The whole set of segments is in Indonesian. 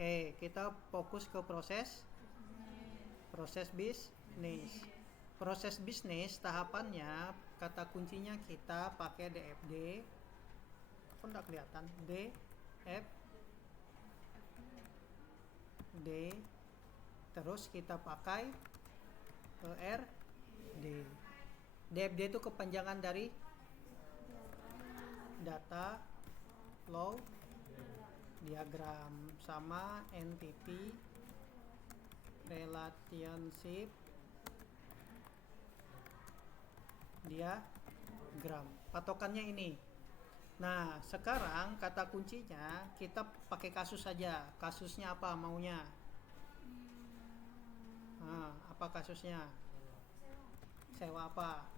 Oke, kita fokus ke proses bisnis. Proses bisnis tahapannya, kata kuncinya kita pakai DFD. Kok nggak kelihatan? DFD. Terus kita pakai ERD. DFD itu kepanjangan dari data flow diagram sama entity relationship diagram. Patokannya ini. Nah, sekarang kata kuncinya kita pakai kasus saja. Kasusnya apa maunya? Nah, apa kasusnya? Sewa apa?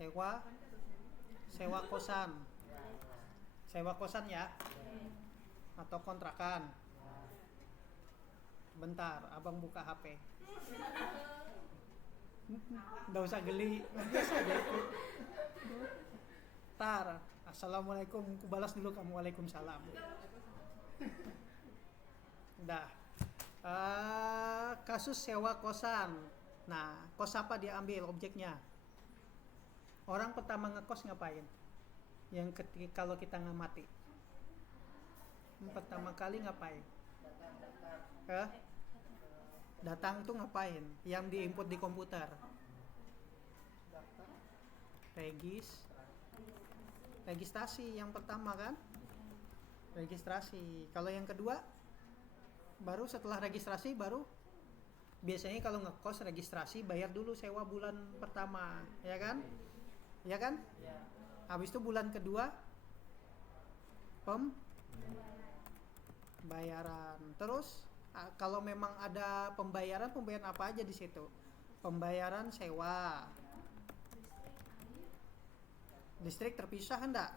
Sewa kosan. Sewa kosan ya? Atau kontrakan? Bentar, abang buka HP. Nggak usah geli. Biasa aja itu. Tar, assalamualaikum. Ku balas dulu kamu, waalaikumsalam. Dah. Kasus sewa kosan. Nah, kos apa dia ambil objeknya? Orang pertama ngekos ngapain? Yang ketika kalau kita ngamati. Pertama kali ngapain? Datang tuh ngapain? Yang diinput di komputer. Registrasi yang pertama kan? Registrasi. Kalau yang kedua, baru setelah registrasi baru biasanya kalau ngekos registrasi bayar dulu sewa bulan pertama, ya kan? Ya kan? Habis itu bulan kedua pembayaran. Terus kalau memang ada pembayaran apa aja di situ? Pembayaran sewa. Listrik terpisah enggak?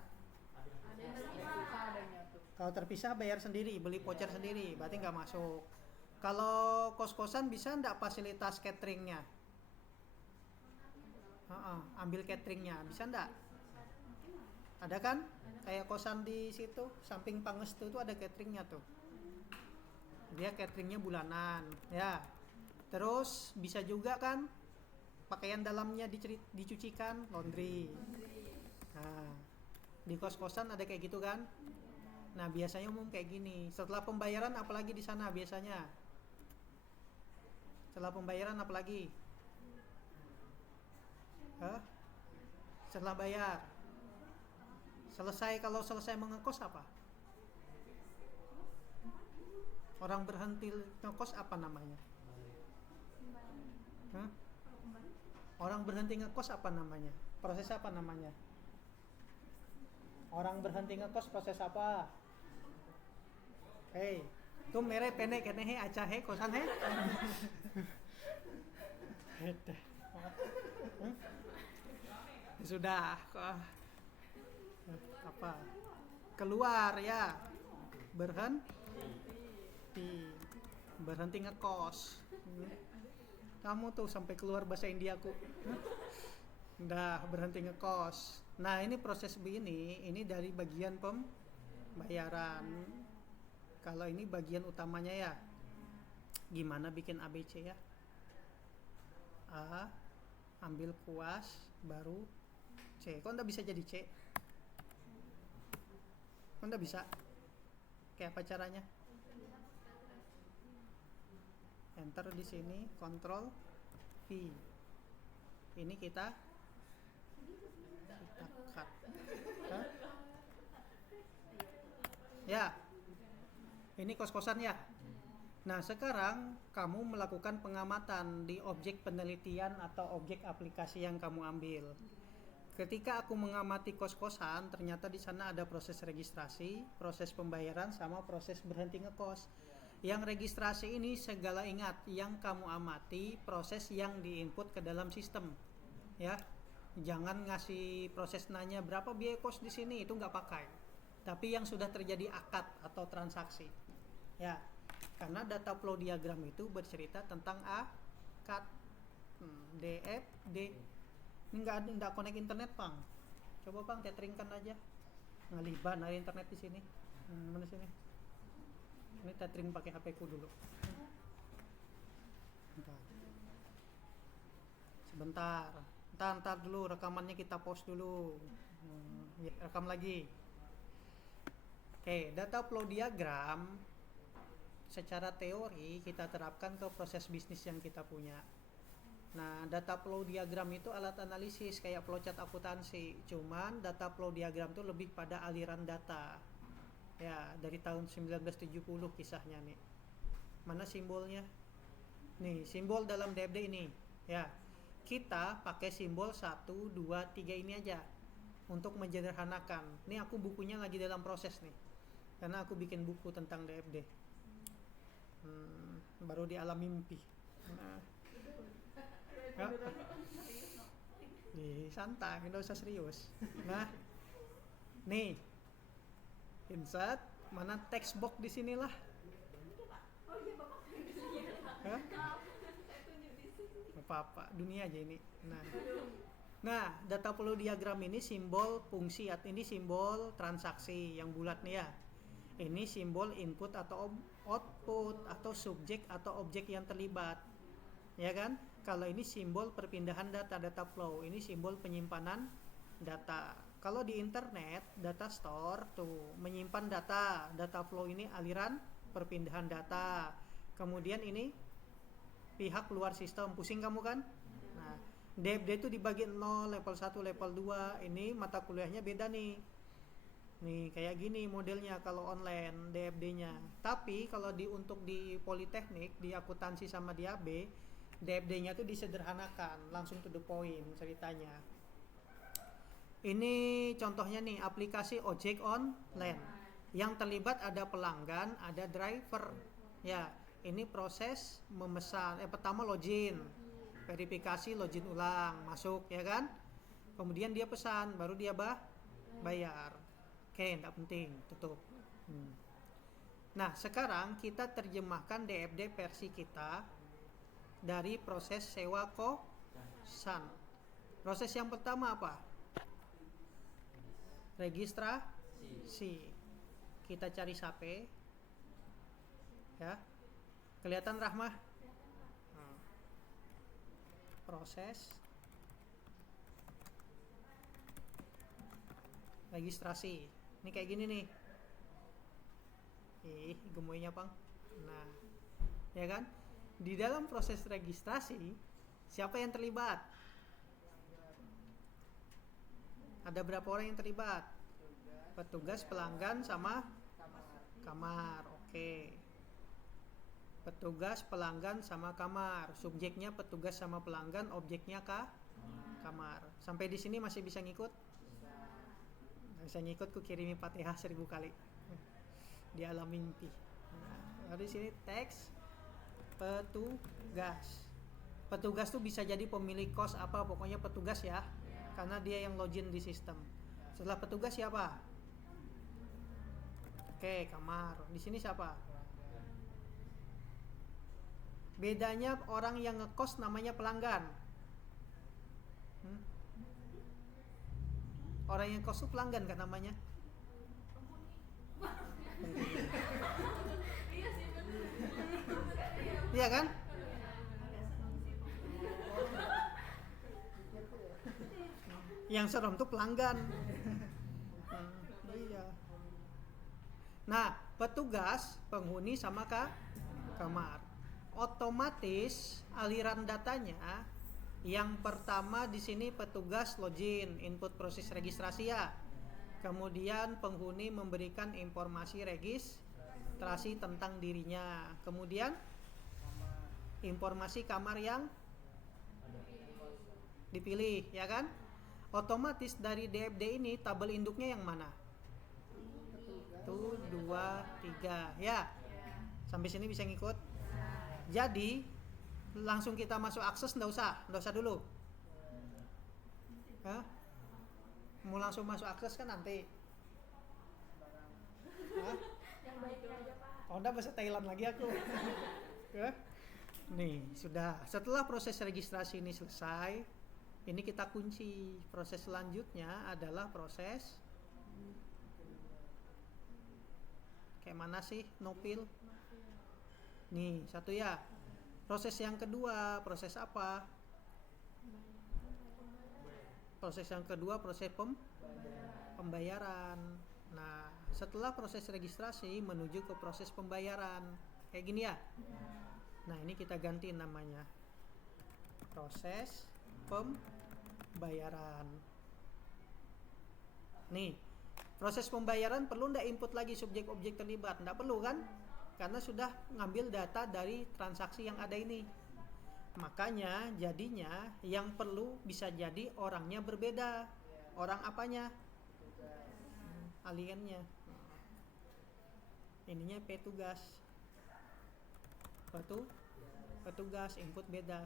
Kalau terpisah bayar sendiri, beli voucher sendiri, berarti nggak masuk. Kalau kos-kosan bisa enggak fasilitas cateringnya? Ambil cateringnya, bisa enggak? Ada kan? Kayak kosan di situ, samping Pangestu itu ada cateringnya tuh. Dia cateringnya bulanan, ya. Terus bisa juga kan pakaian dalamnya dicucikan, laundry. Nah, di kos-kosan ada kayak gitu kan? Nah, biasanya umum kayak gini. Setelah pembayaran apalagi di sana biasanya? Setelah pembayaran apalagi? Setelah bayar. Kalau selesai mengekos apa? Orang berhenti ngekos apa namanya? Orang berhenti ngekos apa namanya? Proses apa namanya? Orang berhenti ngekos proses apa? Hei, tuh mere pene kene he aca he kosan he. Sudah apa? Keluar ya. Berhenti ngekos. Kamu tuh sampai keluar bahasa Indiaku. Udah berhenti ngekos. Nah, ini proses begini, ini dari bagian pembayaran. Kalau ini bagian utamanya ya. Gimana bikin ABC ya? A, ambil kuas, baru C. Kok enggak bisa jadi C? Kok enggak bisa? Kayak apa caranya? Enter di sini, Ctrl V. Ini kita cut. Ya. Ini kos-kosan ya. Nah, sekarang kamu melakukan pengamatan di objek penelitian atau objek aplikasi yang kamu ambil. Ketika aku mengamati kos-kosan, ternyata di sana ada proses registrasi, proses pembayaran, sama proses berhenti ngekos. Yang registrasi ini segala ingat, yang kamu amati proses yang diinput ke dalam sistem, ya. Jangan ngasih proses nanya berapa biaya kos di sini, itu nggak pakai. Tapi yang sudah terjadi akad atau transaksi, ya. Karena data flow diagram itu bercerita tentang akad. DFD. Ini nggak connect internet, Bang. Coba Bang teteringkan aja. Ngaliban ada internet di sini. Mana sini? Ini tethering pakai HP ku dulu. Bentar. Sebentar. Ntar dulu rekamannya kita pause dulu. Ya, rekam lagi. Oke, data flow diagram secara teori kita terapkan ke proses bisnis yang kita punya. Nah, data flow diagram itu alat analisis kayak flowchart akuntansi. Cuman data flow diagram itu lebih pada aliran data. Ya, dari tahun 1970 kisahnya nih. Mana simbolnya? Nih, simbol dalam DFD ini. Ya, kita pakai simbol 1, 2, 3 ini aja untuk menyederhanakan. Ini aku bukunya lagi dalam proses nih. Karena aku bikin buku tentang DFD. Baru di alam mimpi. Nah, santai, nggak usah serius. Nah, nih, insert mana text box di sinilah. Apa-apa, dunia aja ini. Nah, data flow diagram ini simbol fungsi, ini simbol transaksi yang bulat nih ya. Ini simbol input atau output atau subjek atau objek yang terlibat. Ya kan? Kalau ini simbol perpindahan data flow, ini simbol penyimpanan data. Kalau di internet, data store tuh menyimpan data flow ini aliran perpindahan data. Kemudian ini pihak luar sistem, pusing kamu kan? Nah, DFD itu dibagi 0, level 1, level 2. Ini mata kuliahnya beda nih. Nih kayak gini modelnya kalau online DFD-nya. Tapi kalau untuk di Politeknik, di akuntansi sama di AB, DFD-nya tuh disederhanakan, langsung to the point ceritanya. Ini contohnya nih aplikasi ojek online. Yang terlibat ada pelanggan, ada driver. Ya, ini proses memesan. Pertama login, verifikasi, login ulang, masuk ya kan? Kemudian dia pesan, baru dia bayar. Oke, enggak penting, tutup. Nah, sekarang kita terjemahkan DFD versi kita dari proses sewa kosan. Proses yang pertama apa? Registrasi. Kita cari sape. Ya. Kelihatan Rahmah? Proses registrasi. Ini kayak gini nih. Gemoynya Pang. Nah, ya kan? Di dalam proses registrasi, siapa yang terlibat? Ada berapa orang yang terlibat? Petugas, pelanggan, sama kamar. Oke. Petugas, pelanggan, sama kamar. Subjeknya petugas sama pelanggan, objeknya kamar. Sampai di sini masih bisa ngikut? Bisa ngikut, ku kirimi Fatihah 1000 kali di alam mimpi. Nah, di sini teks petugas. Petugas tuh bisa jadi pemilik kos apa, pokoknya petugas ya, karena dia yang login di sistem. Setelah petugas siapa? Oke, kamar. Di sini siapa? Bedanya orang yang ngekos namanya pelanggan. Orang yang kos itu pelanggan kan namanya? Iya kan? Yang serem tuh pelanggan. Iya. Nah, petugas, penghuni sama kamar. Otomatis aliran datanya yang pertama di sini petugas login, input proses registrasi ya. Kemudian penghuni memberikan informasi registrasi tentang dirinya. Kemudian informasi kamar yang dipilih, ya kan? Otomatis dari DFD ini tabel induknya yang mana? 1, 2, 3 ya. Sampai sini bisa ngikut? Jadi langsung kita masuk akses, nggak usah dulu. Hah? Mau langsung masuk akses kan nanti. Hah? Oh, udah bahasa Thailand lagi aku. Nih, sudah. Setelah proses registrasi ini selesai, ini kita kunci. Proses selanjutnya adalah proses kayak mana sih Nopil? Nih, satu ya. Proses yang kedua, proses apa? Proses yang kedua, proses pembayaran. Nah, setelah proses registrasi menuju ke proses pembayaran. Kayak gini ya. Nah, ini kita ganti namanya. Proses pembayaran. Nih, proses pembayaran perlu ndak input lagi subjek-objek terlibat? Ndak perlu kan? Karena sudah ngambil data dari transaksi yang ada ini. Makanya jadinya yang perlu bisa jadi orangnya berbeda. Orang apanya? Aliennya. Ininya petugas. Petugas input beda.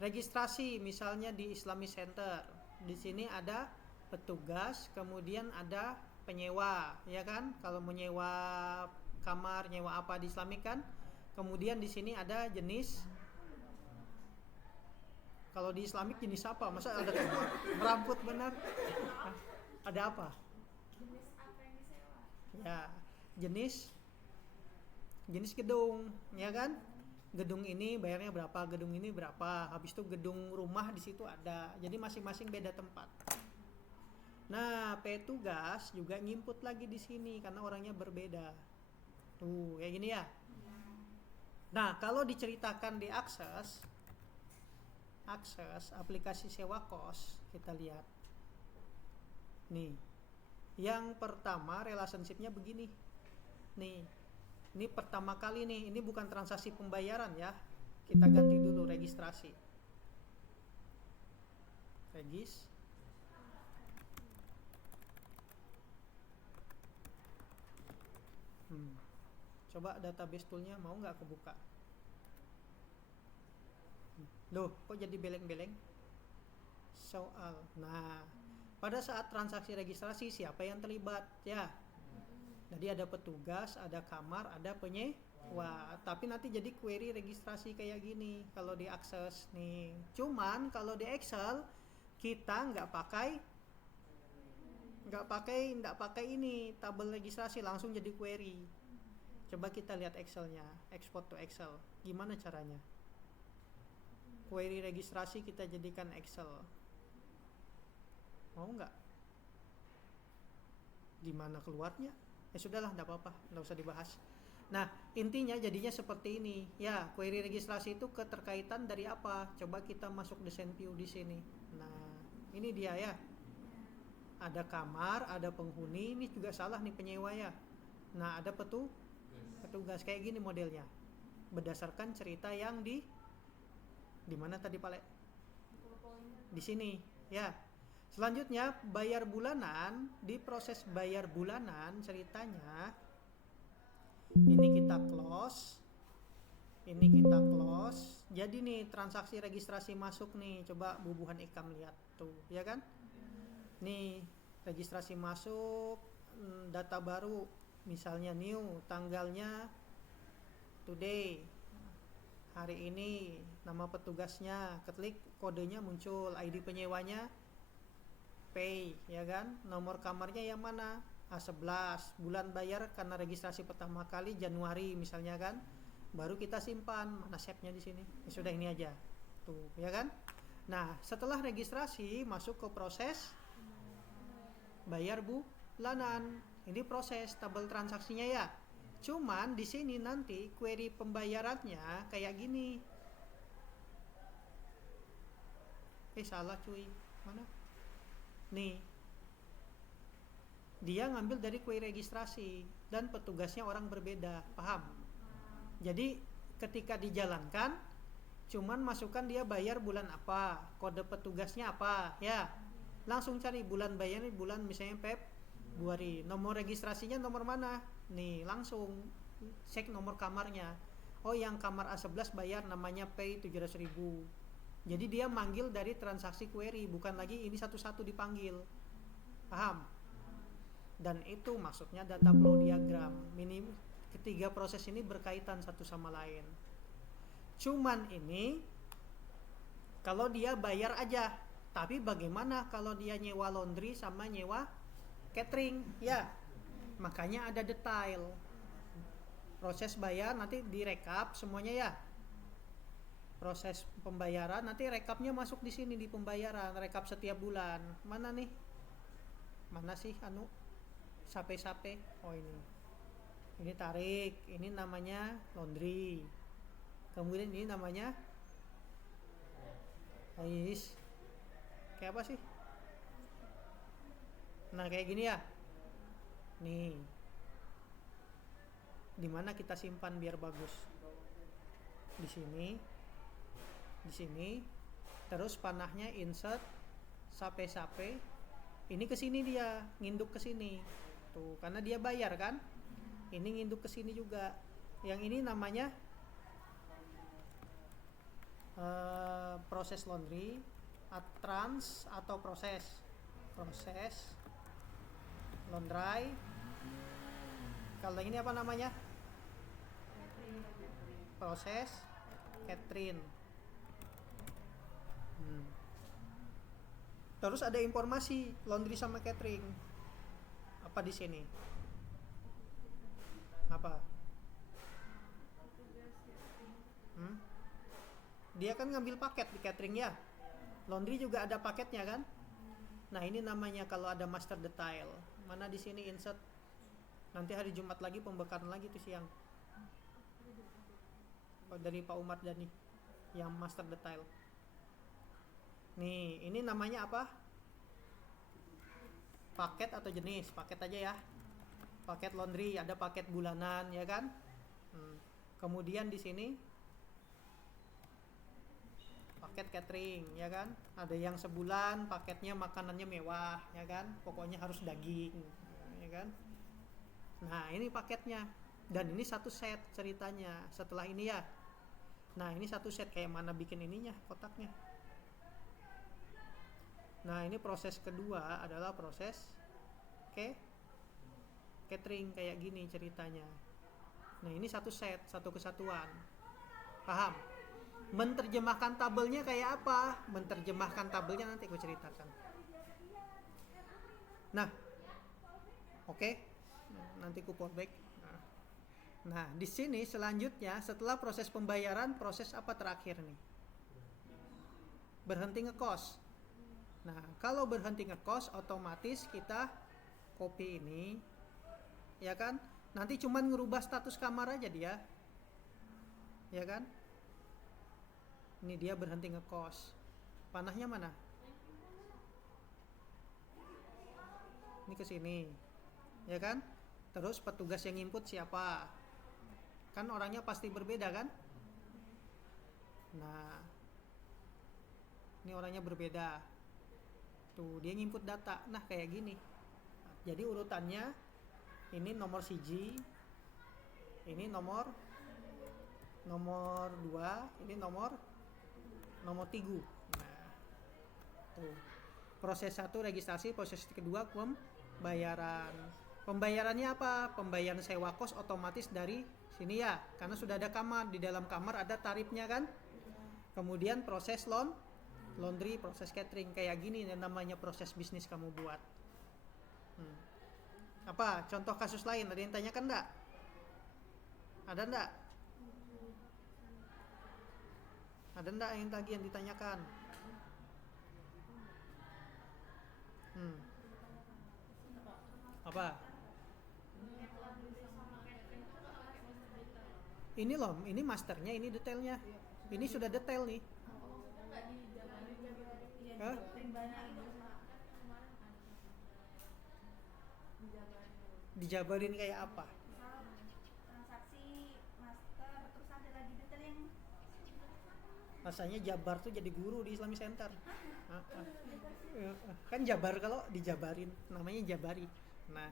Registrasi misalnya di Islamic Center. Di sini ada petugas, kemudian ada penyewa, ya kan? Kalau menyewa kamar, nyewa apa di Islamic kan? Kemudian di sini ada jenis. Kalau di Islamic jenis apa? Masa ada meramput benar? Ada apa? Jenis apa yang disewa? Ya, jenis gedung, ya kan? Gedung ini bayarnya berapa, gedung ini berapa. Habis itu gedung rumah di situ ada. Jadi masing-masing beda tempat. Nah, petugas juga nginput lagi di sini karena orangnya berbeda. Tuh, kayak gini ya. Nah, kalau diceritakan di akses aplikasi sewa kos, kita lihat. Nih. Yang pertama relationship-nya begini. Nih. Ini pertama kali nih, ini bukan transaksi pembayaran ya. Kita ganti dulu registrasi. Coba database toolnya mau nggak kebuka? Loh, kok jadi beleng-beleng? Soal. Nah, pada saat transaksi registrasi siapa yang terlibat? Ya. Jadi ada petugas, ada kamar, ada penyewa. Tapi nanti jadi query registrasi kayak gini kalau diakses nih. Cuman kalau di Excel kita nggak pakai ini tabel registrasi, langsung jadi query. Coba kita lihat Excelnya, export to Excel. Gimana caranya? Query registrasi kita jadikan Excel. Mau nggak? Gimana keluarnya? Ya sudahlah, enggak apa-apa, enggak usah dibahas. Nah, intinya jadinya seperti ini. Ya, query registrasi itu keterkaitan dari apa? Coba kita masuk desain view di sini. Nah, ini dia ya. Ada kamar, ada penghuni, ini juga salah nih penyewa ya. Nah, ada petugas kayak gini modelnya. Berdasarkan cerita yang di mana tadi Pak Le? Di sini, ya. Selanjutnya bayar bulanan. Di proses bayar bulanan ceritanya ini kita close. Jadi nih transaksi registrasi masuk nih. Coba bubuhan ikam lihat tuh, ya kan? Nih registrasi masuk, data baru misalnya new, tanggalnya today, hari ini, nama petugasnya, klik kodenya muncul, ID penyewanya pay, ya kan? Nomor kamarnya yang mana? A11. Bulan bayar karena registrasi pertama kali Januari misalnya kan. Baru kita simpan, mana save-nya di sini. Ya sudah, ini aja. Tuh, ya kan? Nah, setelah registrasi masuk ke proses bayar bulanan. Ini proses tabel transaksinya ya. Cuman di sini nanti query pembayarannya kayak gini. Salah cuy. Mana? Nih, dia ngambil dari query registrasi dan petugasnya orang berbeda, paham? Jadi ketika dijalankan, cuman masukkan dia bayar bulan apa, kode petugasnya apa, ya. Langsung cari bulan bayarnya bulan misalnya Februari, nomor registrasinya nomor mana? Nih, langsung cek nomor kamarnya. Oh, yang kamar A11 bayar namanya pay 700.000. Jadi dia manggil dari transaksi query, bukan lagi ini satu-satu dipanggil. Paham? Dan itu maksudnya data flow diagram. Ketiga proses ini berkaitan satu sama lain. Cuman ini kalau dia bayar aja. Tapi bagaimana kalau dia nyewa laundry sama nyewa catering? Ya, makanya ada detail. Proses bayar nanti direkap semuanya ya. Proses pembayaran nanti rekapnya masuk di sini di pembayaran, rekap setiap bulan. Mana nih? Mana sih anu? Sape-sape. Oh ini. Ini tarik, ini namanya laundry. Kemudian ini namanya kayak apa sih? Nah, kayak gini ya. Nih. Di mana kita simpan biar bagus? Di sini. Di sini. Terus panahnya insert sape-sape. Ini ke sini dia, nginduk ke sini. Tuh, karena dia bayar kan? Ini nginduk ke sini juga. Yang ini namanya proses laundry, trans atau proses laundry. Kalau ini apa namanya? Proses catering. Terus ada informasi laundry sama catering. Apa di sini? Apa? Dia kan ngambil paket di catering ya. Laundry juga ada paketnya kan? Nah, ini namanya kalau ada master detail. Mana di sini insert? Nanti hari Jumat lagi pembekalan lagi tuh siang. Dari Pak Umar Dhani yang master detail. Nih, ini namanya apa? Paket atau jenis? Paket aja ya. Paket laundry, ada paket bulanan ya kan? Kemudian di sini paket catering ya kan? Ada yang sebulan paketnya makanannya mewah ya kan? Pokoknya harus daging ya kan? Nah, ini paketnya. Dan ini satu set ceritanya. Setelah ini ya. Nah, ini satu set, kayak mana bikin ininya, kotaknya. Nah, ini proses kedua adalah proses catering, kayak gini ceritanya. Nah, ini satu set, satu kesatuan. Paham? Menerjemahkan tabelnya kayak apa? Menerjemahkan tabelnya nanti gue ceritakan. Nah, oke. Nanti ku fallback. Nah, di sini selanjutnya setelah proses pembayaran, proses apa terakhir nih? Berhenti ngekos. Nah, kalau berhenti ngekos, otomatis kita copy ini, ya kan? Nanti cuman ngerubah status kamar aja dia, ya kan? Ini dia berhenti ngekos. Panahnya mana? Ini ke sini, ya kan? Terus petugas yang input siapa? Kan orangnya pasti berbeda kan? Nah, ini orangnya berbeda. Tuh, dia nginput data. Nah, kayak gini. Jadi urutannya ini nomor siji, ini nomor 2, ini nomor 3. Nah, tuh. Proses 1 registrasi, proses kedua pembayaran. Pembayarannya apa? Pembayaran sewa kos otomatis dari sini ya, karena sudah ada kamar, di dalam kamar ada tarifnya kan. Kemudian proses laundry, proses catering, kayak gini namanya proses bisnis kamu buat. Apa contoh kasus lain? Ada yang tanyakan enggak? Ada enggak? Ada enggak yang tadi yang ditanyakan? Apa? Ini loh, ini masternya, ini detailnya. Ini sudah detail nih. Hah? Dijabarin kayak apa? Transaksi master, terus ada lagi detail yang Rasanya Jabar tuh jadi guru di Islamic Center. Kan Jabar, kalau dijabarin namanya Jabari. Nah,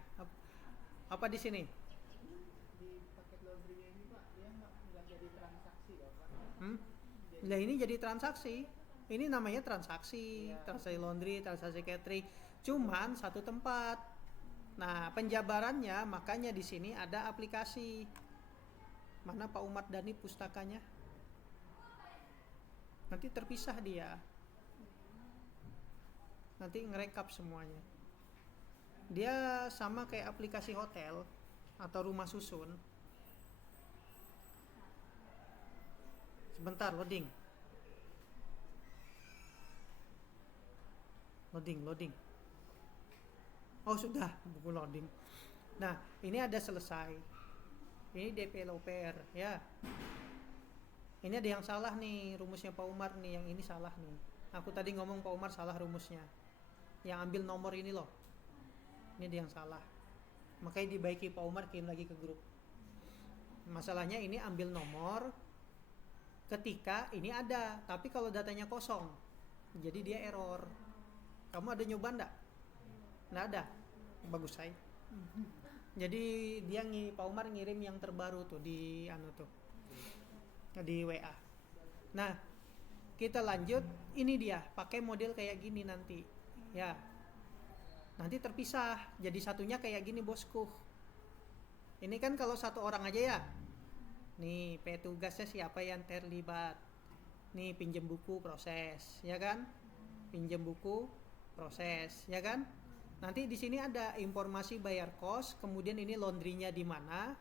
apa di sini? Di paket laundry ini Pak, dia nggak jadi transaksi ya Pak? Nah, ini jadi transaksi. Ini namanya transaksi, transaksi laundry, transaksi catering. Cuman satu tempat. Nah, penjabarannya makanya di sini ada aplikasi. Mana Pak Umar Dhani pustakanya? Nanti terpisah dia. Nanti ngerekap semuanya. Dia sama kayak aplikasi hotel atau rumah susun. Sebentar, loading. Loading. Oh sudah, buku loading. Nah, ini ada selesai. Ini developer, ya. Ini ada yang salah nih, rumusnya Pak Umar nih, yang ini salah nih. Aku tadi ngomong Pak Umar salah rumusnya. Yang ambil nomor ini loh. Ini dia yang salah. Makanya dibaiki Pak Umar, kirim lagi ke grup. Masalahnya ini ambil nomor ketika ini ada, tapi kalau datanya kosong, jadi dia error. Kamu ada nyoba ndak? Nggak ada. Bagus saya. Jadi Pak Umar ngirim yang terbaru tuh di di WA. Nah, kita lanjut. Ini dia, pakai model kayak gini nanti. Ya. Nanti terpisah. Jadi satunya kayak gini, bosku. Ini kan kalau satu orang aja ya. Nih, petugasnya siapa yang terlibat. Nih, pinjam buku proses, ya kan? Pinjam buku proses, ya kan? Nanti di sini ada informasi bayar kos, kemudian ini laundrynya di mana?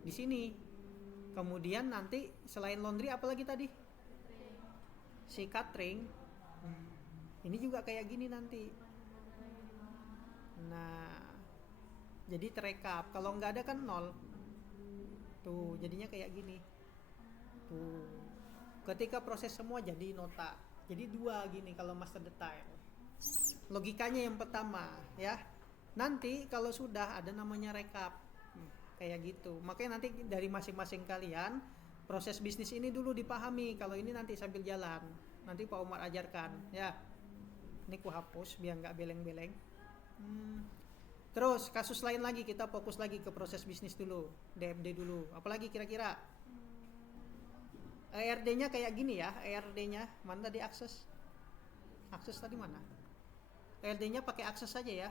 Di sini. Kemudian nanti selain laundry apa lagi tadi? Si catering. Ini juga kayak gini nanti. Nah, jadi terekap. Kalau nggak ada kan 0. Tuh, jadinya kayak gini. Tuh. Ketika proses semua jadi nota. Jadi 2 gini kalau master detail. Logikanya yang pertama, ya. Nanti kalau sudah ada namanya rekap. Kayak gitu. Makanya nanti dari masing-masing kalian proses bisnis ini dulu dipahami. Kalau ini nanti sambil jalan. Nanti Pak Umar ajarkan, ya. Ini ku hapus biar nggak beleng-beleng. Terus kasus lain lagi, kita fokus lagi ke proses bisnis dulu, DFD dulu. Apalagi kira-kira? ERD-nya kayak gini ya, ERD-nya mana tadi akses? Akses tadi mana? ERD-nya pakai akses saja ya.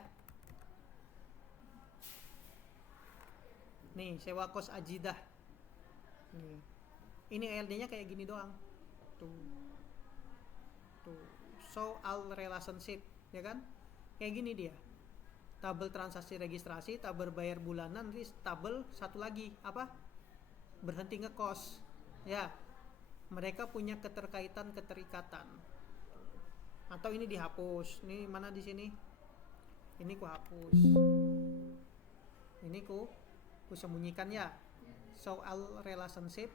Nih, sewa kos ajidah. Nih. Ini ERD-nya kayak gini doang. Tuh. Show all relationship, ya kan? Kayak gini dia. Tabel transaksi registrasi, tabel bayar bulanan, nanti tabel satu lagi apa? Berhenti ngekos. Ya. Mereka punya keterikatan. Atau ini dihapus. Ini mana di sini? Ini ku hapus. Ini ku sembunyikan ya. Show all relationship.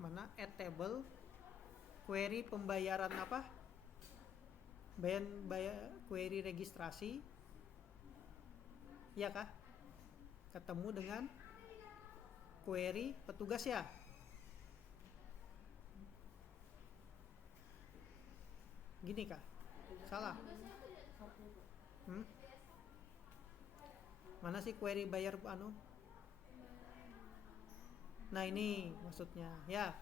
Mana? Add table. Query pembayaran apa? Bayar query registrasi. Ya kah? Ketemu dengan query petugas ya. Gini kah? Salah. Mana sih query bayar Nah ini maksudnya ya.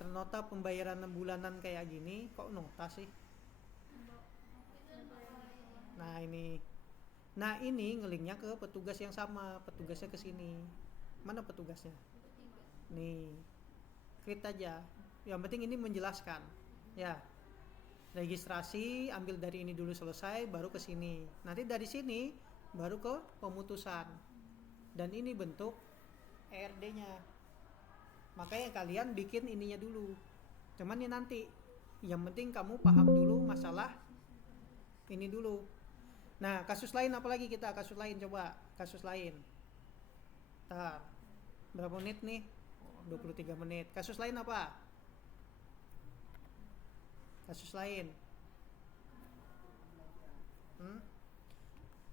Ternota pembayaran bulanan kayak gini, kok nota sih? Nah ini ngelinknya ke petugas yang sama, petugasnya ke sini. Mana petugasnya? Nih, create aja. Yang penting ini menjelaskan, ya. Registrasi ambil dari ini dulu selesai, baru ke sini. Nanti dari sini baru ke pemutusan. Dan ini bentuk ERD-nya. Makanya kalian bikin ininya dulu. Cuman ini nanti. Yang penting kamu paham dulu masalah ini dulu. Nah, kasus lain apa lagi kita? Kasus lain coba. Kasus lain. Bentar. Berapa menit nih? 23 menit. Kasus lain apa? Kasus lain.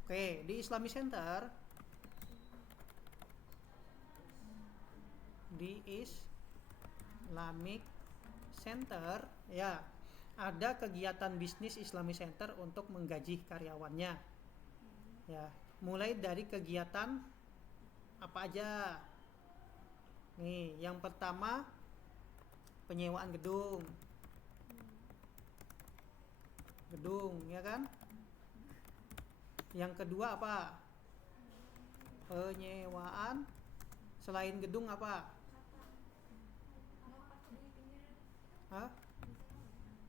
Oke, di Islamic Center. Di Islamic Center, ya. Ada kegiatan bisnis Islamic Center untuk menggaji karyawannya. Ya, mulai dari kegiatan apa aja. Nih, yang pertama penyewaan gedung, ya kan? Yang kedua apa? Penyewaan selain gedung apa?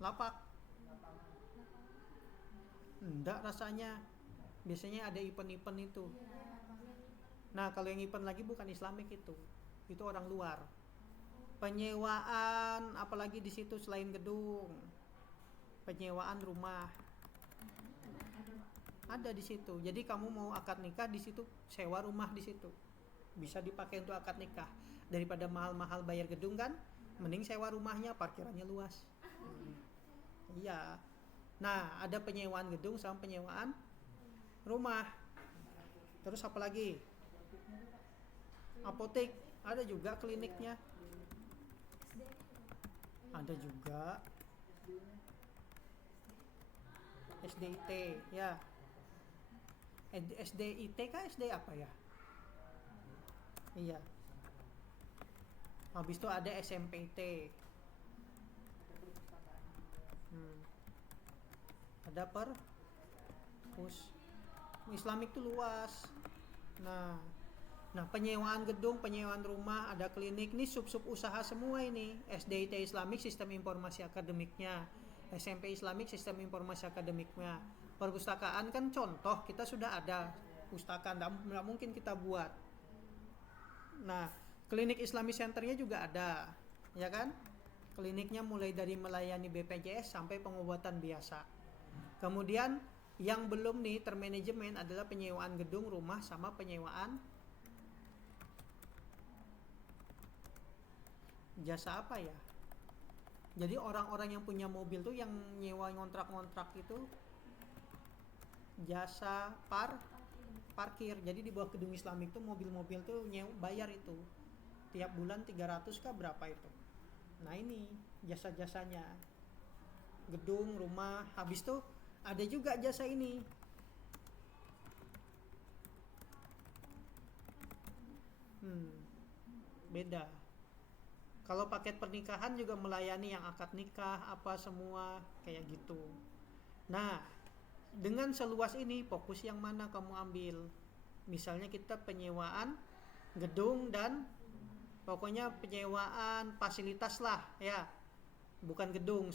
Lapak? Enggak rasanya. Biasanya ada event-event itu. Nah, kalau yang event lagi bukan Islamic itu. Itu orang luar. Penyewaan apalagi di situ selain gedung? Penyewaan rumah. Ada di situ. Jadi kamu mau akad nikah di situ, sewa rumah di situ. Bisa dipakai untuk akad nikah. Daripada mahal-mahal bayar gedung kan, mending sewa rumahnya, parkirannya luas. Iya. Nah, ada penyewaan gedung sama penyewaan rumah. Terus apa lagi? Apotek, ada juga kliniknya. Ada juga SDIT, ya. SDIT kah SD apa ya? Iya. Habis itu ada SMPT. Ada Islamik itu luas. Nah, penyewaan gedung, penyewaan rumah, ada klinik, ini sub-sub usaha semua ini. SDIT Islamik sistem informasi akademiknya, SMP Islamik sistem informasi akademiknya. Perpustakaan kan contoh, kita sudah ada pustaka, nggak mungkin kita buat. Nah, klinik Islamic Centernya juga ada, ya kan? Kliniknya mulai dari melayani BPJS sampai pengobatan biasa. Kemudian yang belum nih termanajemen adalah penyewaan gedung, rumah, sama penyewaan jasa apa ya? Jadi orang-orang yang punya mobil tuh yang nyewa ngontrak-ngontrak itu jasa parkir. Jadi di bawah gedung Islamik tuh mobil-mobil tuh bayar itu. Tiap bulan 300 kah berapa itu. Nah, ini jasa-jasanya. Gedung, rumah, habis tuh ada juga jasa ini. Beda. Kalau paket pernikahan juga melayani yang akad nikah, apa semua kayak gitu. Nah, dengan seluas ini fokus yang mana kamu ambil? Misalnya kita penyewaan gedung dan pokoknya penyewaan fasilitas lah ya. Bukan gedung,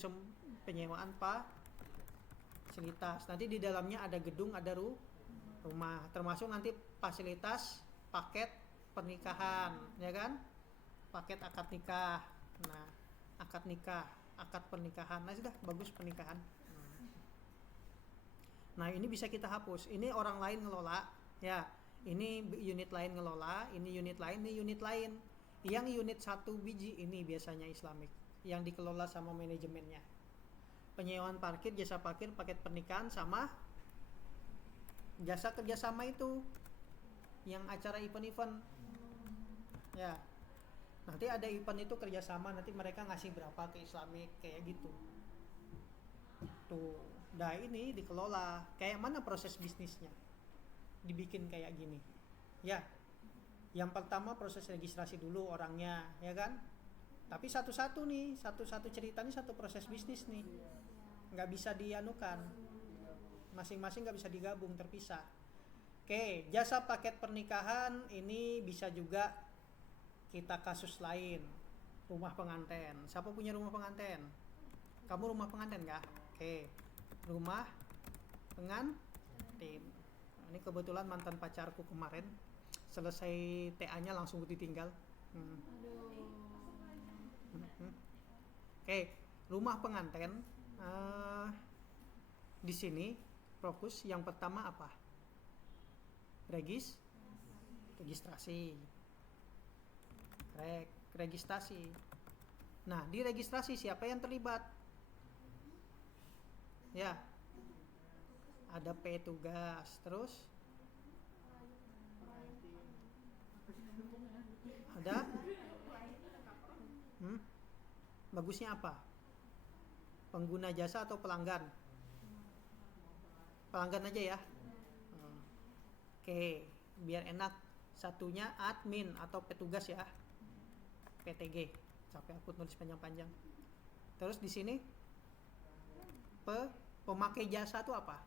penyewaan fasilitas. Nanti di dalamnya ada gedung, ada rumah, termasuk nanti fasilitas paket pernikahan, ya kan? Paket akad nikah. Nah, akad nikah, akad pernikahan. Nah, sudah bagus pernikahan. Nah, ini bisa kita hapus. Ini orang lain ngelola, ya. Ini unit lain ngelola, ini unit lain, ini unit lain. Yang unit 1 biji ini biasanya Islamik, yang dikelola sama manajemennya. Penyewaan parkir, jasa parkir, paket pernikahan, sama jasa kerjasama itu, yang acara event-event. Ya. Nanti ada event itu kerjasama, nanti mereka ngasih berapa ke Islamik, kayak gitu. Tuh, nah ini dikelola. Kayak mana proses bisnisnya? Dibikin kayak gini. Ya, yang pertama proses registrasi dulu orangnya, ya kan? Tapi satu-satu cerita nih, satu proses bisnis nih. Nggak bisa dianukan. Masing-masing nggak bisa digabung, terpisah. Oke, jasa paket pernikahan ini bisa juga kita kasus lain, rumah pengantin. Siapa punya rumah pengantin? Kamu rumah pengantin nggak? Oke, rumah pengantin. Ini kebetulan mantan pacarku kemarin, selesai TA-nya langsung ditinggal. Oke, rumah pengantin. Di sini fokus yang pertama apa? Registrasi. Registrasi. Nah, di registrasi siapa yang terlibat? Ya, ada petugas, terus ada bagusnya apa? Pengguna jasa atau pelanggan? Pelanggan aja ya. Oke, biar enak. Satunya admin atau petugas ya. PTG. Sampai aku nulis panjang-panjang. Terus di sini pemakai jasa itu apa?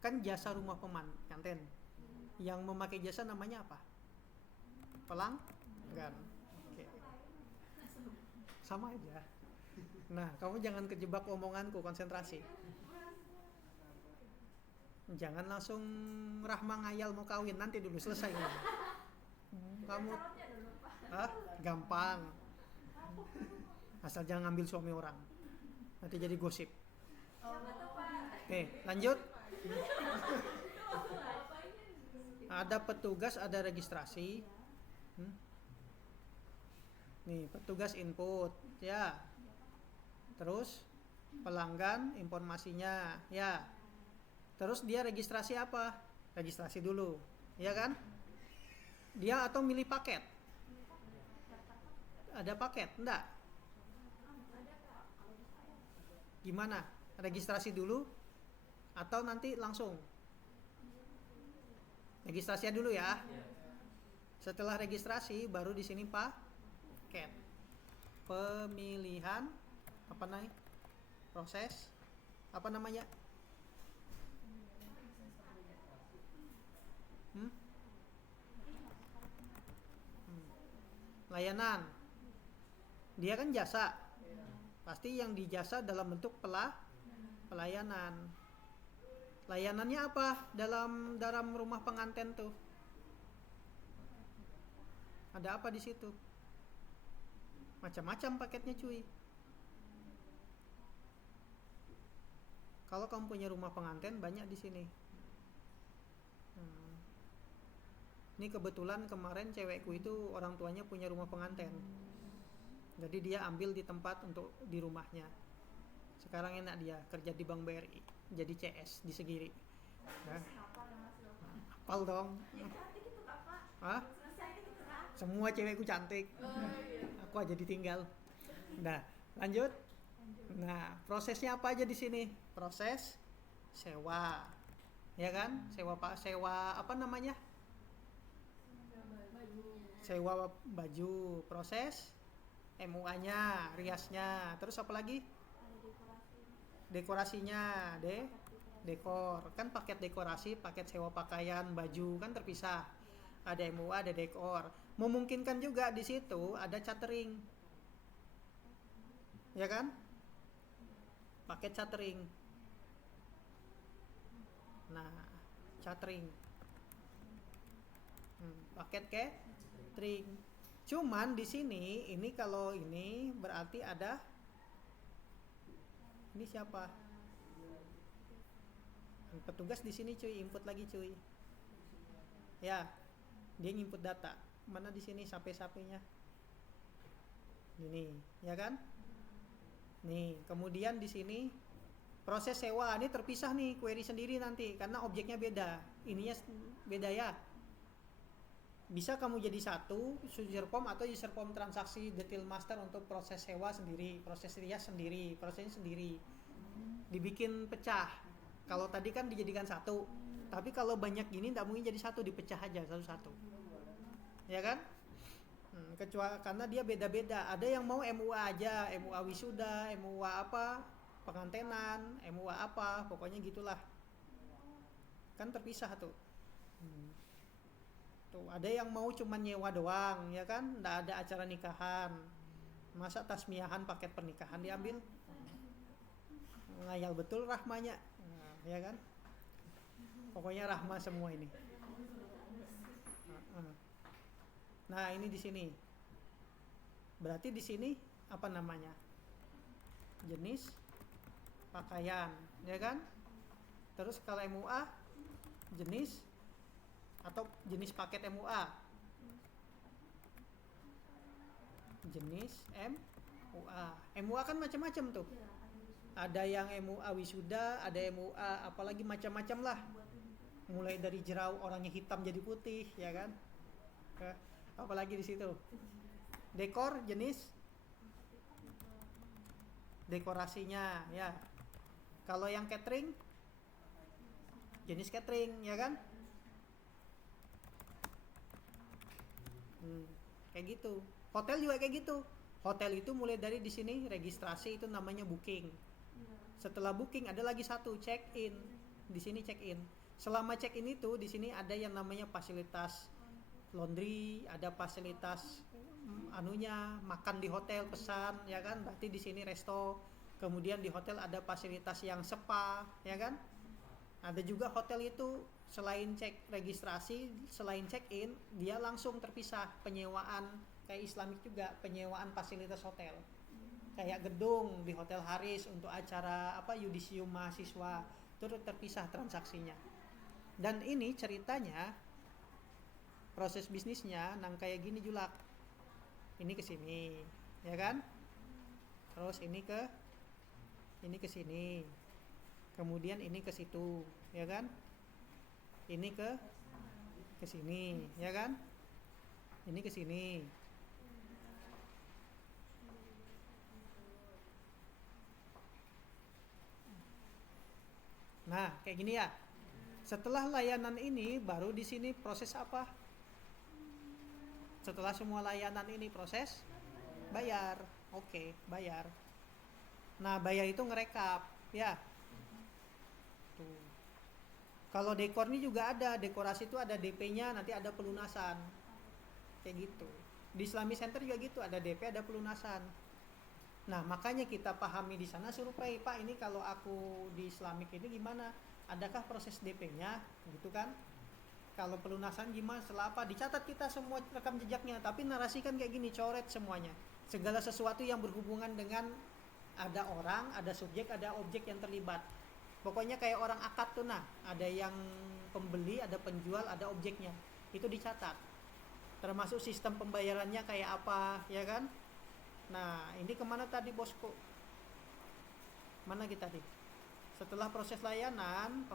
Kan jasa rumah pengantin. Yang memakai jasa namanya apa? Pelanggan. Oke. Sama aja. Nah, kamu jangan kejebak omonganku, konsentrasi. Jangan langsung Rahma ngayal mau kawin, nanti dulu selesai. Kamu gampang. Asal jangan ngambil suami orang, nanti jadi gosip. Siapa tuh Pak? Oke, lanjut. Ada petugas, ada registrasi. Nih, petugas input, ya. Terus pelanggan informasinya, ya. Terus dia registrasi apa? Registrasi dulu, ya kan? Dia atau milih paket? Ada paket? Enggak. Gimana? Registrasi dulu atau nanti langsung? Registrasinya dulu ya. Setelah registrasi baru di sini paket. Pemilihan apa namanya? Proses apa namanya? Layanan. Dia kan jasa. Pasti yang dijasa dalam bentuk pelayanan. Layanannya apa dalam rumah pengantin tuh? Ada apa di situ? Macam-macam paketnya cuy. Kalau kamu punya rumah pengantin banyak di sini. Ini kebetulan kemarin cewekku itu orang tuanya punya rumah pengantin. Jadi dia ambil di tempat untuk di rumahnya. Sekarang enak dia kerja di Bank BRI, jadi CS di Segiri. Nah, hafal dong. Cantik itu Kak Pak. Hah? Selesai itu Kak. Semua cewekku cantik. Aku aja ditinggal. Nah, lanjut. Nah, prosesnya apa aja di sini? Proses sewa. Ya kan? Sewa apa namanya? Sewa baju, proses MUA-nya, riasnya, terus apa lagi? Dekorasinya, dekor. Kan paket dekorasi, paket sewa pakaian, baju kan terpisah. Ada MUA, ada dekor. Memungkinkan juga di situ ada catering. Ya kan? Paket catering. Nah, catering. Paket catering. Cuman di sini ini kalau ini berarti ada ini siapa? Petugas di sini cuy, input lagi cuy. Ya, dia input data. Mana di sini sape-sapenya? Ini, ya kan? Nih, kemudian di sini proses sewa ini terpisah nih, query sendiri nanti karena objeknya beda. Ininya beda ya. Bisa kamu jadi satu user form atau user form transaksi detail master untuk proses sewa sendiri, proses rias sendiri, prosesnya sendiri. Dibikin pecah. Kalau tadi kan dijadikan satu, tapi kalau banyak gini tidak mungkin jadi satu, dipecah aja satu-satu. Ya kan? Kecuali karena dia beda-beda. Ada yang mau MUA aja, MUA wisuda, MUA apa, pengantenan, MUA apa, pokoknya gitulah. Kan terpisah tuh. Tuh, ada yang mau cuma nyewa doang, ya kan? Nggak ada acara nikahan. Masa tasmiahan paket pernikahan diambil? Ngayal betul rahmanya, ya kan? Pokoknya rahma semua ini. Nah, ini di sini. Berarti di sini apa namanya? Jenis pakaian, ya kan? Terus kalau MUA jenis atau jenis paket MUA. Jenis MUA. MUA kan macam-macam tuh. Ada yang MUA wisuda, ada MUA apalagi macam-macam lah. Mulai dari jerau orangnya hitam jadi putih, ya kan? Apalagi di situ. Dekor jenis dekorasinya, ya. Kalau yang catering jenis catering, ya kan? Kayak gitu. Hotel juga kayak gitu. Hotel itu mulai dari di sini registrasi itu namanya booking. Setelah booking ada lagi satu check in. Di sini check in. Selama check in itu di sini ada yang namanya fasilitas laundry, ada fasilitas makan di hotel pesan, ya kan? Berarti di sini resto. Kemudian di hotel ada fasilitas yang spa, ya kan? Ada juga hotel itu selain cek registrasi, selain check in, dia langsung terpisah penyewaan kayak Islamic juga, penyewaan fasilitas hotel. Kayak gedung di Hotel Haris untuk acara yudisium mahasiswa, itu terpisah transaksinya. Dan ini ceritanya proses bisnisnya nang kayak gini julak. Ini ke sini, ya kan? Terus ini ke sini. Kemudian ini ke situ, ya kan? Ini ke sini, ya kan? Ini ke sini. Nah, kayak gini ya. Setelah layanan ini baru di sini proses apa? Setelah semua layanan ini proses bayar. Oke, bayar. Nah, bayar itu ngerekap, ya. Tuh. Kalau dekor ini juga ada, dekorasi itu ada DP-nya, nanti ada pelunasan. Kayak gitu. Di Islamic Center juga gitu, ada DP, ada pelunasan. Nah, makanya kita pahami di sana survei, Pak, ini kalau aku di Islamic ini gimana? Adakah proses DP-nya? Gitu kan? Kalau pelunasan gimana? Setelah apa? Dicatat kita semua rekam jejaknya, tapi narasikan kayak gini, coret semuanya. Segala sesuatu yang berhubungan dengan ada orang, ada subjek, ada objek yang terlibat. Pokoknya kayak orang akad tuh, nah, ada yang pembeli, ada penjual, ada objeknya. Itu dicatat. Termasuk sistem pembayarannya kayak apa, ya kan? Nah, ini kemana tadi bosku? Mana kita tadi? Setelah proses layanan,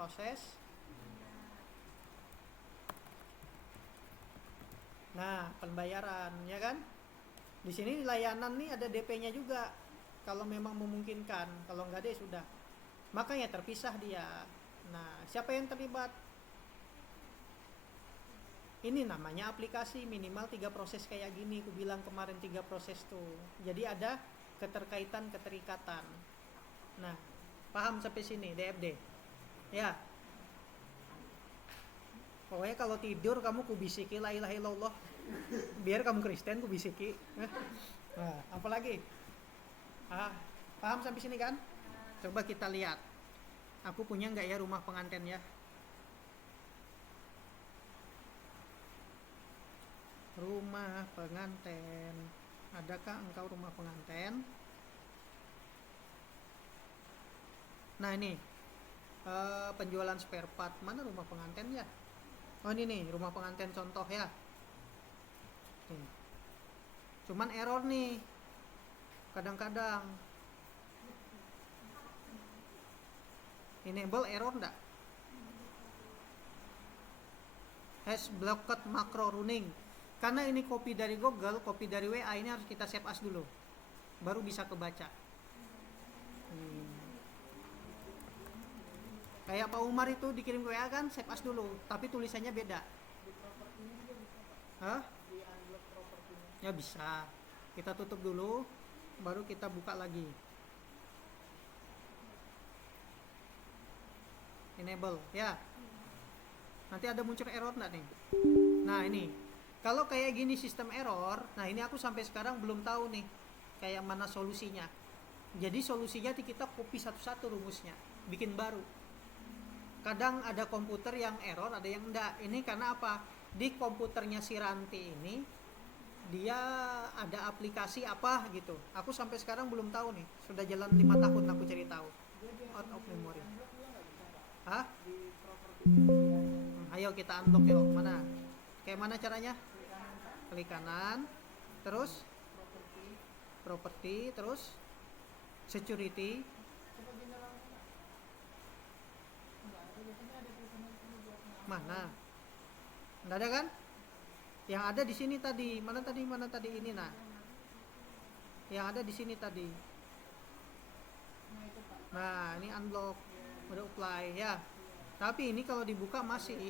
nah, pembayaran, ya kan? Di sini layanan nih ada DP-nya juga. Kalau memang memungkinkan, kalau nggak ada ya sudah. Makanya terpisah dia. Nah, siapa yang terlibat? Ini namanya aplikasi, minimal 3 proses kayak gini. Aku bilang kemarin 3 proses tuh. Jadi ada keterikatan. Nah, paham sampai sini DFD? Ya. Pokoknya kalau tidur kamu kubisiki la ilaha illallah. Biar kamu Kristen kubisiki. Nah, apa lagi? Paham sampai sini kan? Coba kita lihat. Aku punya nggak ya rumah pengantin ya? Rumah pengantin. Adakah engkau rumah pengantin? Nah ini penjualan spare part. Mana rumah pengantin ya? Oh ini nih rumah pengantin contoh ya. Nih. Cuman error nih. Kadang-kadang enable error enggak? Has blocked macro running. Karena ini copy dari Google, copy dari WA, ini harus kita save as dulu. Baru bisa kebaca. Kayak Pak Umar itu dikirim ke WA kan, save as dulu, tapi tulisannya beda. Di propertinya juga bisa Pak. Hah? Di unlock propertinya. Ya bisa. Kita tutup dulu, baru kita buka lagi. Enable, ya. Nanti ada muncul error enggak nih? Nah ini, kalau kayak gini sistem error, nah ini aku sampai sekarang belum tahu nih, kayak mana solusinya. Jadi solusinya kita copy satu-satu rumusnya, bikin baru. Kadang ada komputer yang error, ada yang enggak. Ini karena apa? Di komputernya si Ranti ini, dia ada aplikasi apa gitu. Aku sampai sekarang belum tahu nih. Sudah jalan 5 tahun aku cari tahu. Out of memory. Unlock juga nggak bisa Pak. Hah? Di propertinya. Ayo kita unlock yuk. Mana? Kayak mana caranya? Klik kanan Pak. Klik kanan, terus Properti. property, terus security. Coba general Pak. Enggak ada, biasanya ada tulisannya di sini buat ngambil. Mana? Enggak ada kan? Yang ada di sini tadi. Mana tadi ini nah. Yang ada di sini tadi. Nah itu Pak. Nah, ini unlock. Udah apply ya. Tapi ini kalau dibuka masih.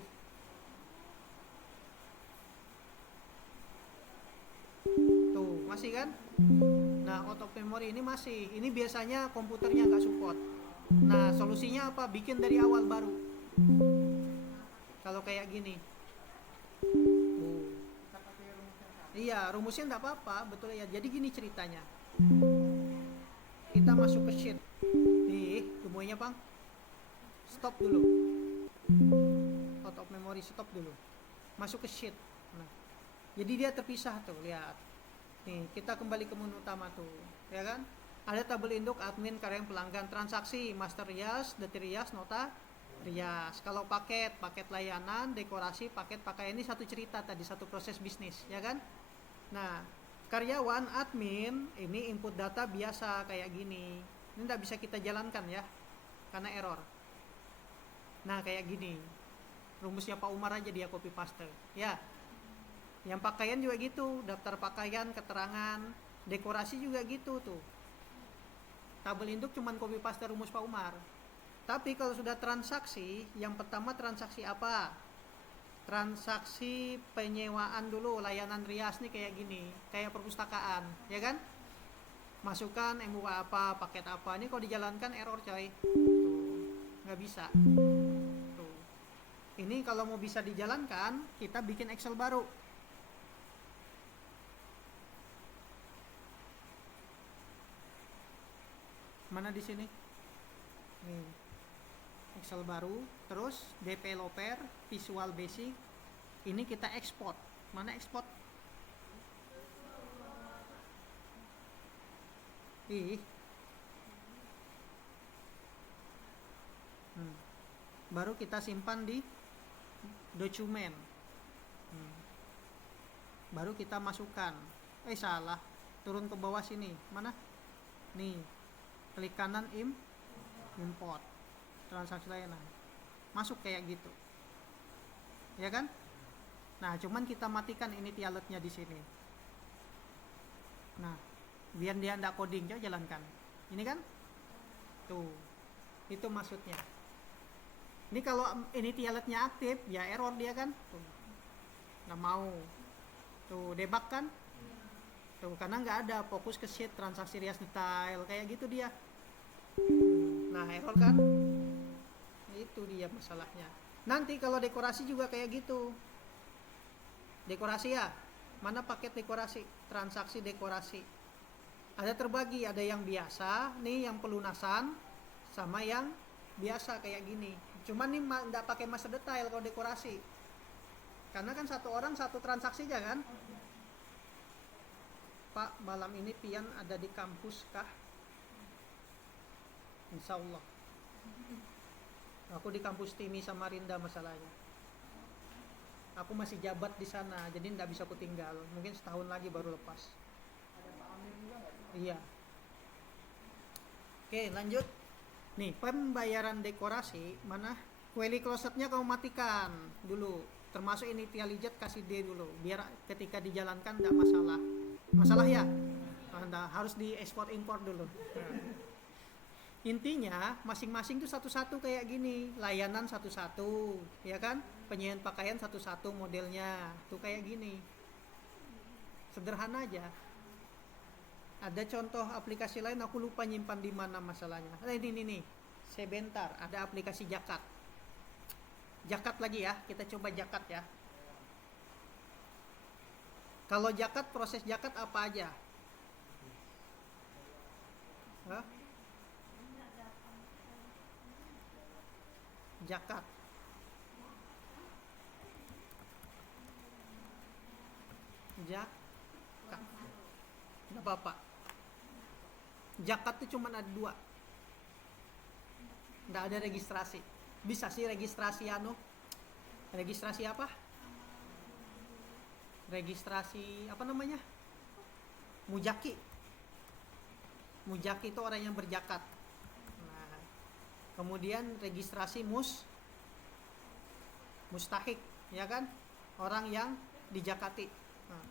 Tuh, masih kan? Nah, out of memory ini masih. Ini biasanya komputernya nggak support. Nah, solusinya apa? Bikin dari awal baru. Kalau kayak gini. Kita pakai rumus yang sama. Iya, rumusnya nggak apa-apa, betul ya. Jadi gini ceritanya. Kita masuk ke sheet. Nih, semuanya bang. Stop dulu. Out of memory, stop dulu. Masuk ke sheet. Nah, jadi dia terpisah tuh, lihat. Nih, kita kembali ke menu utama tuh, ya kan? Ada tabel induk, admin, karyawan, pelanggan, transaksi, master rias, deti rias, nota rias. Kalau paket layanan, dekorasi, paket pakaian, ini satu cerita tadi, satu proses bisnis, ya kan? Nah, karyawan, admin, ini input data biasa kayak gini. Ini nggak bisa kita jalankan ya, karena error. Nah, kayak gini. Rumusnya Pak Umar aja dia copy paste. Ya. Yang pakaian juga gitu, daftar pakaian, keterangan, dekorasi juga gitu tuh. Tabel induk cuman copy paste rumus Pak Umar. Tapi kalau sudah transaksi, yang pertama transaksi apa? Transaksi penyewaan dulu, layanan rias nih kayak gini, kayak perpustakaan, ya kan? Masukkan MUA apa, paket apa. Ini kalau dijalankan error coy. Tuh, nggak bisa. Tuh. Ini kalau mau bisa dijalankan, kita bikin Excel baru. Mana di sini? Nih. Excel baru, terus developer, Visual Basic. Ini kita ekspor. Mana ekspor? Ih. Baru kita simpan di dokumen. Baru kita masukkan. Salah. Turun ke bawah sini. Mana? Nih. Klik kanan import. Transaksi layanan. Masuk kayak gitu. Ya kan? Nah, cuman kita matikan ini tialetnya di sini. Nah, biar dia ndak coding, coba jalankan. Ini kan? Tuh. Itu maksudnya. Ini kalau ini tialetnya aktif, ya error dia kan? Tuh. Nggak mau. Tuh, debug kan? Tuh, karena nggak ada fokus ke sheet transaksi rias detail kayak gitu dia. Nah, error kan? Itu dia masalahnya. Nanti kalau dekorasi juga kayak gitu. Dekorasi ya. Mana paket dekorasi? Transaksi dekorasi. Ada terbagi, ada yang biasa, nih yang pelunasan sama yang biasa kayak gini. Cuman nih nggak pakai master detail kalau dekorasi. Karena kan satu orang satu transaksi aja kan? Pak, malam ini Pian ada di kampus kah? Insya Allah. Aku di kampus Timi Samarinda masalahnya. Aku masih jabat di sana, jadi nggak bisa aku tinggal. Mungkin setahun lagi baru lepas. Ada Pak Amir juga nggak? Iya. Oke, lanjut. Nih, pembayaran dekorasi mana? Query closetnya kamu matikan dulu. Termasuk initializer kasih D dulu, biar ketika dijalankan nggak masalah. Masalah ya? Anda harus di export import dulu. Intinya masing-masing tuh satu-satu kayak gini, layanan satu-satu, ya kan? Penyediaan pakaian satu-satu modelnya, tuh kayak gini. Sederhana aja. Ada contoh aplikasi lain, aku lupa nyimpan di mana masalahnya. Nah, ini nih, sebentar, ada aplikasi Jakat. Jakat lagi ya, kita coba Jakat ya. Kalau Jakat, proses Jakat apa aja? Hah? Jakat. Jakat. Nggak apa-apa. Jakat itu cuma ada 2. Nggak ada registrasi. Bisa sih registrasi registrasi apa? Registrasi apa namanya? Mujaki. Mujaki itu orang yang berjakat. Nah, kemudian registrasi mustahik, ya kan? Orang yang dijakati. Nah.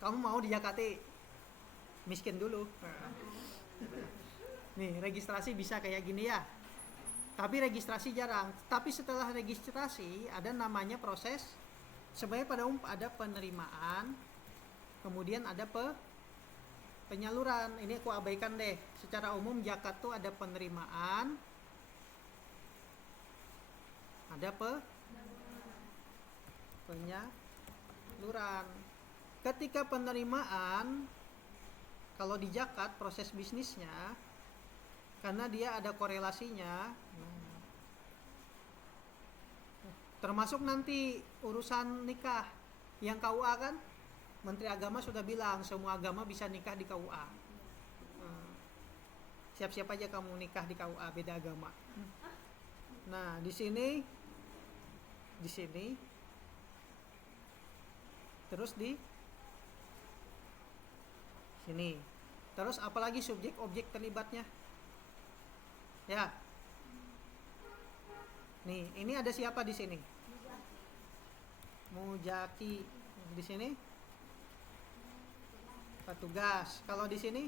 Kamu mau dijakati? Miskin dulu. Nih, registrasi bisa kayak gini ya. Tapi registrasi jarang. Tapi setelah registrasi ada namanya proses. Sebenarnya pada umum ada penerimaan, kemudian ada penyaluran. Ini aku abaikan deh. Secara umum zakat tuh ada penerimaan, ada penyaluran. Ketika penerimaan, kalau di zakat proses bisnisnya, karena dia ada korelasinya, termasuk nanti urusan nikah. Yang KUA kan, Menteri Agama sudah bilang semua agama bisa nikah di KUA. Siap-siap aja kamu nikah di KUA beda agama. Nah, di sini, terus di sini. Terus apalagi subjek objek terlibatnya? Ya. Nih, ini ada siapa di sini? Mujaki. Di sini petugas. Kalau di sini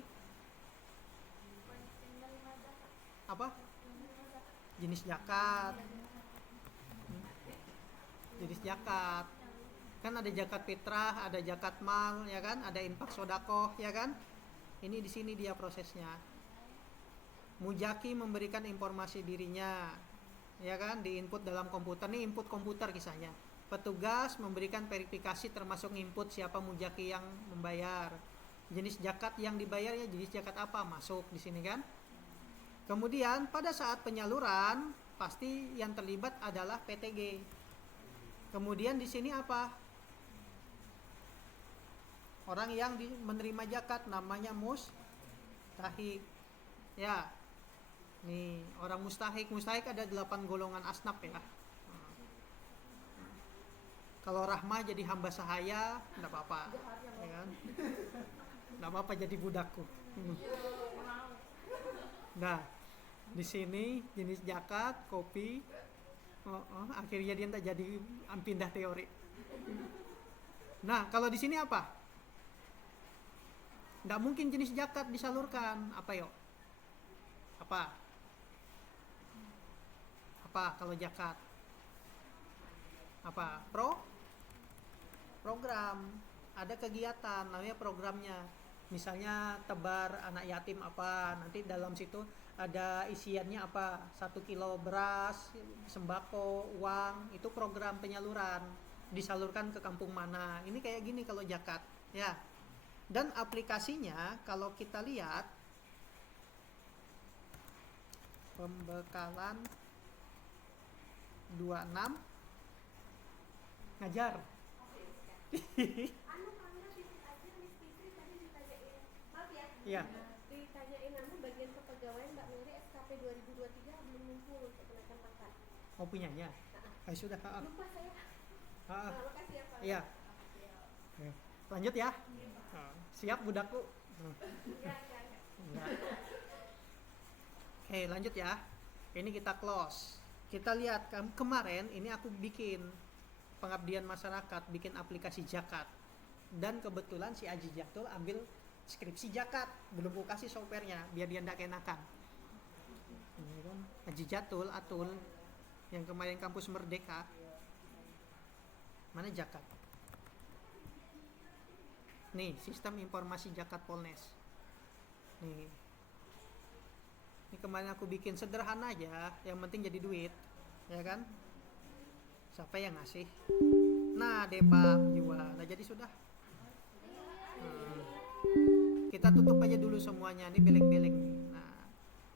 apa? Jenis zakat. Jenis zakat. Kan ada zakat fitrah, ada zakat mal, ya kan? Ada infak sodakoh, ya kan? Ini di sini dia prosesnya. Mujaki memberikan informasi dirinya, ya kan? Diinput dalam komputer. Nih input komputer kisahnya. Petugas memberikan verifikasi termasuk input siapa mujaki yang membayar. Jenis zakat yang dibayarnya jenis zakat apa? Masuk di sini kan? Kemudian pada saat penyaluran pasti yang terlibat adalah PTG. Kemudian di sini apa? Orang yang menerima zakat namanya mustahik. Ya. Nih, orang mustahik. Mustahik ada 8 golongan asnaf ya. Kalau rahmah jadi hamba sahaya, enggak apa-apa. Ya kan? Enggak apa-apa jadi budakku. Nah, di sini jenis zakat, kopi. Akhirnya dia tak jadi pindah teori. Nah, kalau di sini apa? Nggak mungkin jenis zakat disalurkan. Apa yuk? Apa kalau zakat? Apa? Program. Ada kegiatan namanya programnya. Misalnya tebar anak yatim apa. Nanti dalam situ ada isiannya apa? 1 kilo beras, sembako, uang. Itu program penyaluran. Disalurkan ke kampung mana. Ini kayak gini kalau zakat. Ya. Dan aplikasinya kalau kita lihat pembekalan 26 ngajar. Maaf ya. Iya. Ditanyain bagian kepegawaian Mbak Mary SKP 2023 belum ngumpul untuk kenaikan pangkat. Mau punyanya? Sudah. Lupa saya. Makasih ya Pak. Iya. Lanjut ya. Siap budakku. Ya. Oke, lanjut ya. Ini kita close. Kita lihat kemarin ini aku bikin pengabdian masyarakat, bikin aplikasi zakat. Dan kebetulan si Aji Jatul ambil skripsi zakat, belum aku kasih softwarenya biar dia ndak kenakan. Ini kan Aji Jatul Atul yang kemarin kampus Merdeka. Mana zakat? Nih, sistem informasi zakat Polnes. Nih. Ini kemarin aku bikin sederhana aja, yang penting jadi duit, ya kan? Siapa yang ngasih? Nah, Depa juga. Nah, jadi sudah. Kita tutup aja dulu semuanya. Ini beleng-beleng nih. Nah,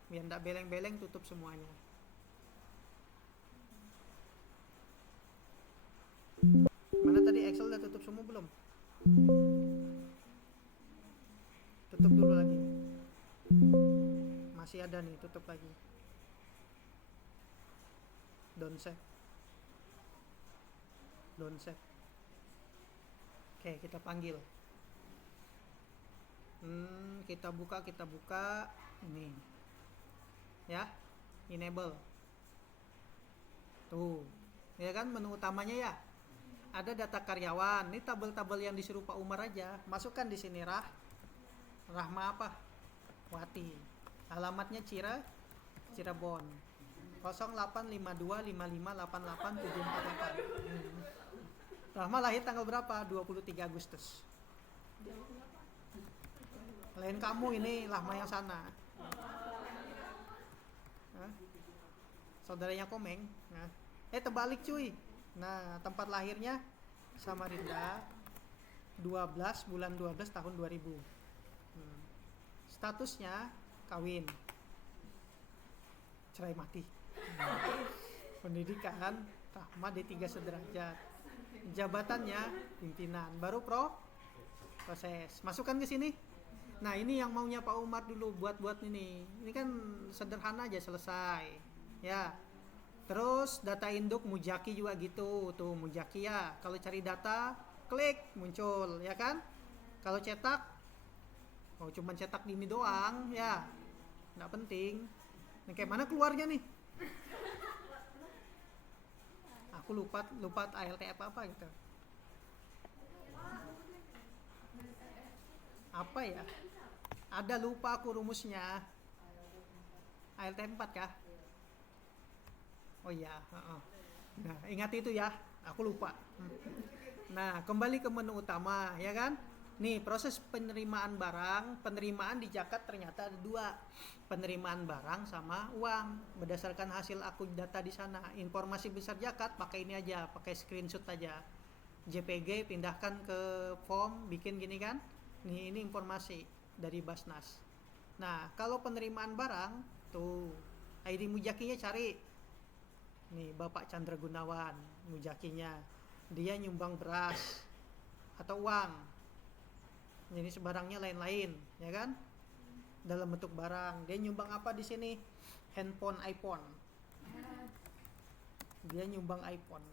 biar enggak beleng-beleng tutup semuanya. Mana tadi Excel udah tutup semua belum? Tutup dulu lagi. Masih ada nih, tutup lagi. Don't save. Oke, kita panggil. Kita buka ini. Ya, enable. Tuh, ya kan menu utamanya ya. Ada data karyawan. Ini tabel-tabel yang disuruh Pak Umar aja. Masukkan di sini Rahma apa? Wati. Alamatnya Cirebon. 0852558878. Rahma lahir tanggal berapa? 23 Agustus. Lain kamu ini Rahma yang sana. Saudaranya Komeng. Nah, terbalik cuy. Nah, tempat lahirnya Samarinda 12 bulan 12 tahun 2000. Statusnya kawin. Cerai mati. Pendidikan Rahma D3 sederajat. jabatannya pimpinan, baru proses. Masukkan ke sini. Nah, ini yang maunya Pak Umar dulu buat ini. Ini kan sederhana aja selesai. Ya. Terus data induk Mujaki juga gitu. Tuh Mujaki ya. Kalau cari data, klik muncul, ya kan? Kalau cetak, oh cuman cetak di ini doang, ya. Nggak penting. Nah, kayak mana keluarnya nih? Aku lupa ALT apa gitu. Apa ya? Ada, lupa aku rumusnya. ALT 4 kah? Oh iya, Nah, ingat itu ya. Aku lupa. Nah, kembali ke menu utama, ya kan? Nih, proses penerimaan barang, penerimaan di Jakat ternyata ada 2. Penerimaan barang sama uang berdasarkan hasil akun data di sana. Informasi besar Jakat pakai ini aja, pakai screenshot aja. JPG pindahkan ke form, bikin gini kan? Nih, ini informasi dari Basnas. Nah, kalau penerimaan barang, tuh ID Mujakinya cari. Nih, Bapak Chandra Gunawan, Mujakinya. Dia nyumbang beras atau uang. Jenis barangnya lain-lain, ya kan? Dalam bentuk barang. Dia nyumbang apa di sini? Handphone iPhone. Dia nyumbang iPhone.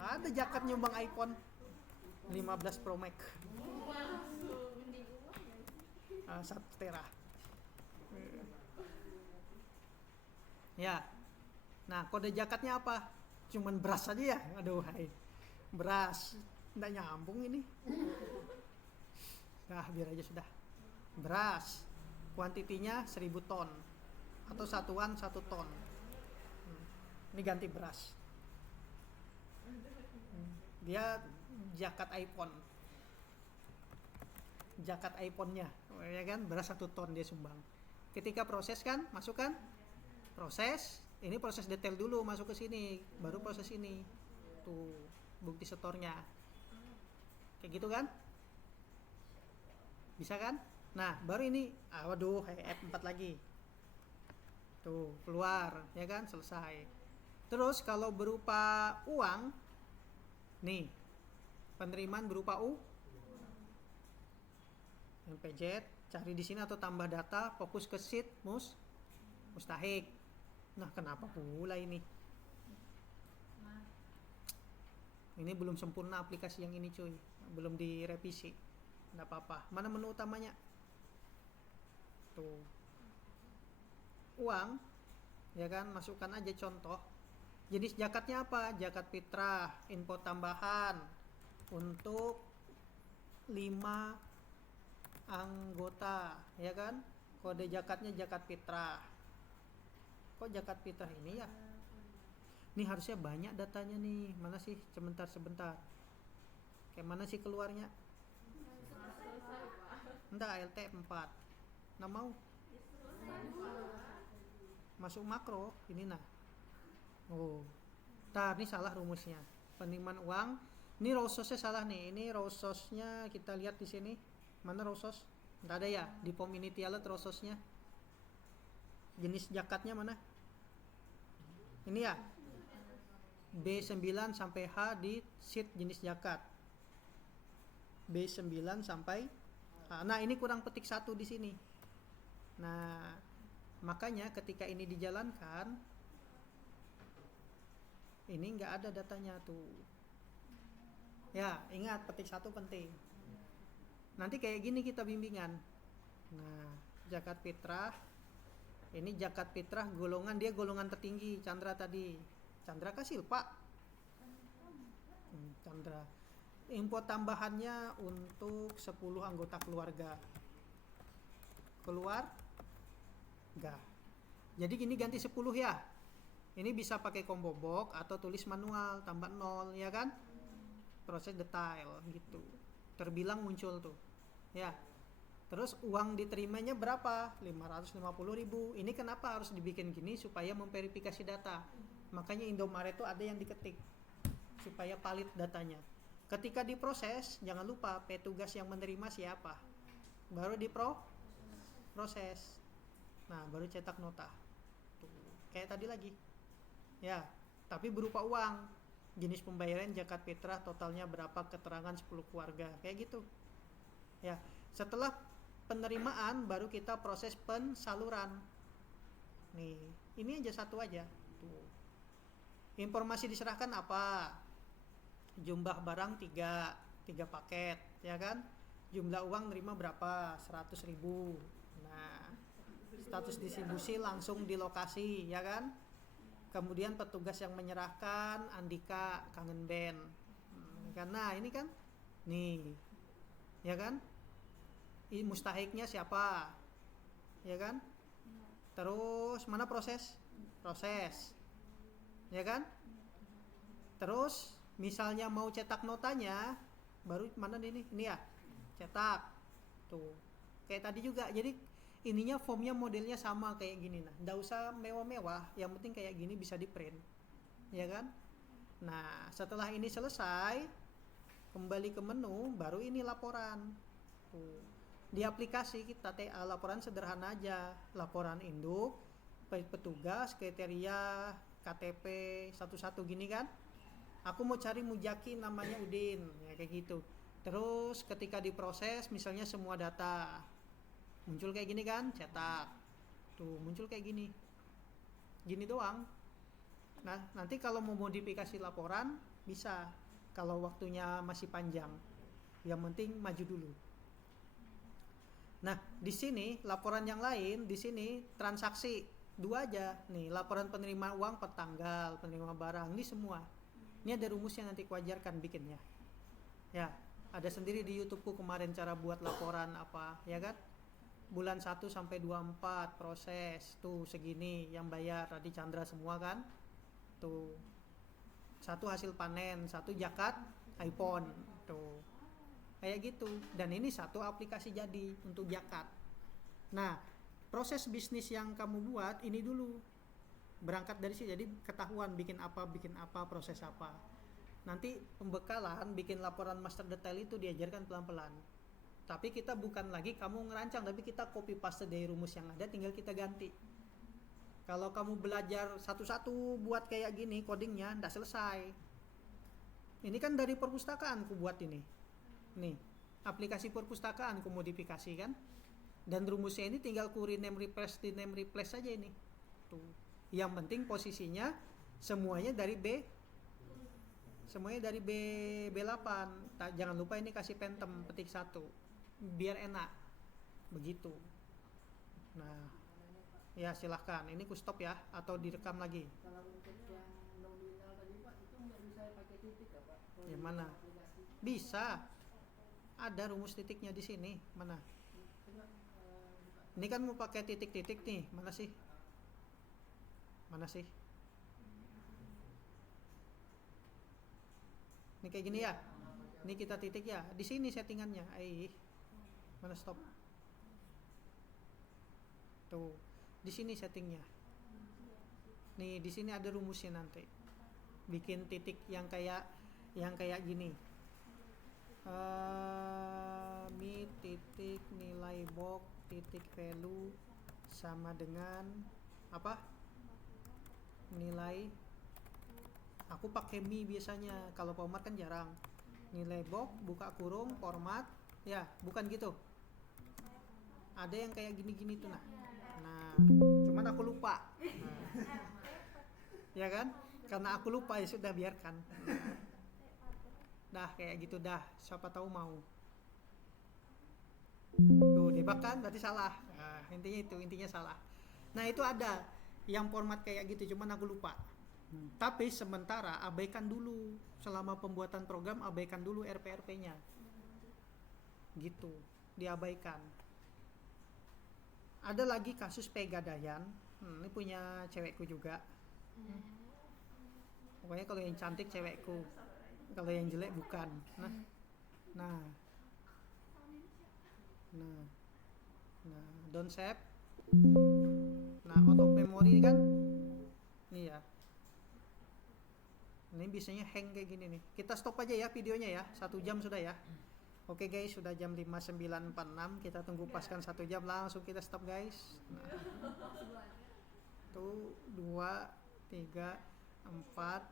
Ada Jakat nyumbang iPhone 15 Pro Max. 1 tera. Ya. Nah, kode Jakatnya apa? Cuman beras aja ya. Aduh, hai. Beras. Nggak nyambung ini. Nah, biar aja sudah. Beras. Kuantitinya 1000 ton. Atau satuan 1 ton. Ini ganti beras. Dia Jakat iPhone. Jakat iPhone-nya. Ya kan? Beras 1 ton dia sumbang. Ketika proses kan, masukkan. Proses. Ini proses detail dulu, masuk ke sini. Baru proses ini. Tuh, bukti setornya. Kayak gitu kan? Bisa kan? Nah, baru ini, waduh, F4 lagi. Tuh, keluar, ya kan? Selesai. Terus kalau berupa uang, nih, penerimaan berupa MPZ, cari di sini atau tambah data, fokus ke sheet, mustahik. Nah, kenapa pula ini? Ini belum sempurna aplikasi yang ini cuy, belum direvisi. Nggak apa-apa. Mana menu utamanya? Tuh. Uang, ya kan? Masukkan aja contoh. Jenis Jakatnya apa? Jakat fitrah, info tambahan untuk 5 anggota, ya kan? Kode Jakatnya Jakat fitrah. Kok Jakat fitrah ini ya? Ini harusnya banyak datanya nih. Mana sih? Sebentar. Kayak mana sih keluarnya? Enggak, ALT 4. Nah, mau masuk makro ini nah. Oh. Ntar ini salah rumusnya. Penerimaan uang. Ini raw source-nya salah nih. Ini raw source-nya kita lihat di sini. Mana raw source? Enggak ada ya di form initial raw source-nya. Jenis Jakatnya mana? Ini ya. B9 sampai H di sheet jenis Jakat. B9 sampai H. Nah, ini kurang petik 1 di sini. Nah, makanya ketika ini dijalankan, ini nggak ada datanya tuh. Ya, ingat petik 1 penting. Nanti kayak gini kita bimbingan. Nah, Jakat fitrah. Ini Jakat fitrah golongan, dia golongan tertinggi. Chandra tadi. Chandra kasih Pak. Chandra. Info tambahannya untuk 10 anggota keluarga. Enggak. Jadi gini ganti 10 ya. Ini bisa pakai combo box atau tulis manual tambah 0, ya kan? Proses detail gitu. Terbilang muncul tuh. Ya. Terus uang diterimanya berapa? 550.000. Ini kenapa harus dibikin gini? Supaya memverifikasi data. Makanya Indomaret itu ada yang diketik supaya valid datanya. Ketika diproses, jangan lupa petugas yang menerima siapa. Baru diproses. Nah, baru cetak nota. Tuh, kayak tadi lagi. Ya, tapi berupa uang. jenis pembayaran zakat fitrah totalnya berapa, keterangan 10 keluarga, kayak gitu. Ya, setelah penerimaan baru kita proses pensaluran. Nih, ini aja satu aja. Tuh. Informasi diserahkan apa? Jumlah barang 3 paket, ya kan? Jumlah uang nerima berapa? 100.000. Nah, status distribusi langsung di lokasi, ya kan? Kemudian petugas yang menyerahkan Andika Kangen Band. Karena ini kan, nih, ya kan? Mustahiknya siapa, ya kan? Terus mana proses, ya kan? Terus misalnya mau cetak notanya, baru mana ini ya, cetak, tuh, kayak tadi juga. Jadi ininya formnya modelnya sama kayak gini. Nah, nggak usah mewah-mewah, yang penting kayak gini bisa di print, ya kan? Nah, setelah ini selesai, kembali ke menu, baru ini laporan. Tuh. Di aplikasi kita laporan sederhana aja, laporan induk, petugas, kriteria, KTP, satu-satu gini kan. Aku mau cari mujaki namanya Udin, ya kayak gitu. Terus ketika diproses, misalnya semua data muncul kayak gini kan, cetak. Tuh, muncul kayak gini. Gini doang. Nah, nanti kalau mau modifikasi laporan bisa. Kalau waktunya masih panjang. Yang penting maju dulu. Nah, di sini laporan yang lain, di sini transaksi 2 aja. Nih, laporan penerima uang per tanggal, penerima barang, ini semua. Ini ada rumusnya, nanti kuajarkan bikinnya. Ya, ada sendiri di YouTubeku kemarin cara buat laporan apa, ya kan? Bulan 1 sampai 24 proses, tuh segini yang bayar tadi Chandra semua kan? Tuh. 1 hasil panen, 1 zakat iPhone, tuh. Kayak gitu. Dan ini 1 aplikasi jadi untuk zakat. Nah, proses bisnis yang kamu buat ini dulu. Berangkat dari sini, jadi ketahuan bikin apa, proses apa. Nanti pembekalan bikin laporan master detail itu diajarkan pelan-pelan. Tapi kita bukan lagi kamu ngerancang, tapi kita copy paste dari rumus yang ada, tinggal kita ganti. Kalau kamu belajar satu-satu buat kayak gini codingnya, nggak selesai. Ini kan dari perpustakaan ku buat ini. Nih, aplikasi perpustakaan ku modifikasi kan. Dan rumusnya ini tinggal ku rename replace saja ini. Tuh. Yang penting posisinya semuanya dari B8. Jangan lupa ini kasih pentem petik 1 biar enak begitu. Nah, ya silahkan, ini ku stop ya, atau direkam lagi. Kalau untuk yang nominal tadi Pak, itu nggak bisa pakai titik ya Pak? Yang mana? Bisa. Ada rumus titiknya di sini. Mana? Ini kan mau pakai titik-titik nih. Mana sih? Ini kayak gini ya. Ini kita titik ya. Di sini settingannya. Mana stop? Tuh. Di sini settingnya. Nih, di sini ada rumusnya nanti. Bikin titik yang kayak gini. Mi titik nilai box titik value sama dengan apa? Nilai. Aku pakai mi biasanya, kalau format kan jarang. Nilai box buka kurung format, ya bukan gitu. Ada yang kayak gini-gini tuh nah, cuman aku lupa. Ya kan? Karena aku lupa ya sudah biarkan. Dah kayak gitu dah, siapa tahu mau. Tuh debak kan, berarti salah. Nah, intinya salah. Nah itu ada yang format kayak gitu, cuman aku lupa. Tapi sementara abaikan dulu, selama pembuatan program abaikan dulu RP-RP-nya. Gitu, diabaikan. Ada lagi kasus Pegadaian. Ini punya cewekku juga. Pokoknya kalau yang cantik cewekku, kalau yang jelek bukan. Nah, don't save. Nah, out of memory kan, nih ya. Ini biasanya hang kayak gini nih. Kita stop aja ya videonya ya, 1 jam sudah ya. Oke guys, sudah jam 5.946. Kita tunggu paskan 1 jam, langsung kita stop guys. Nah. Tuh 2, 3, 4,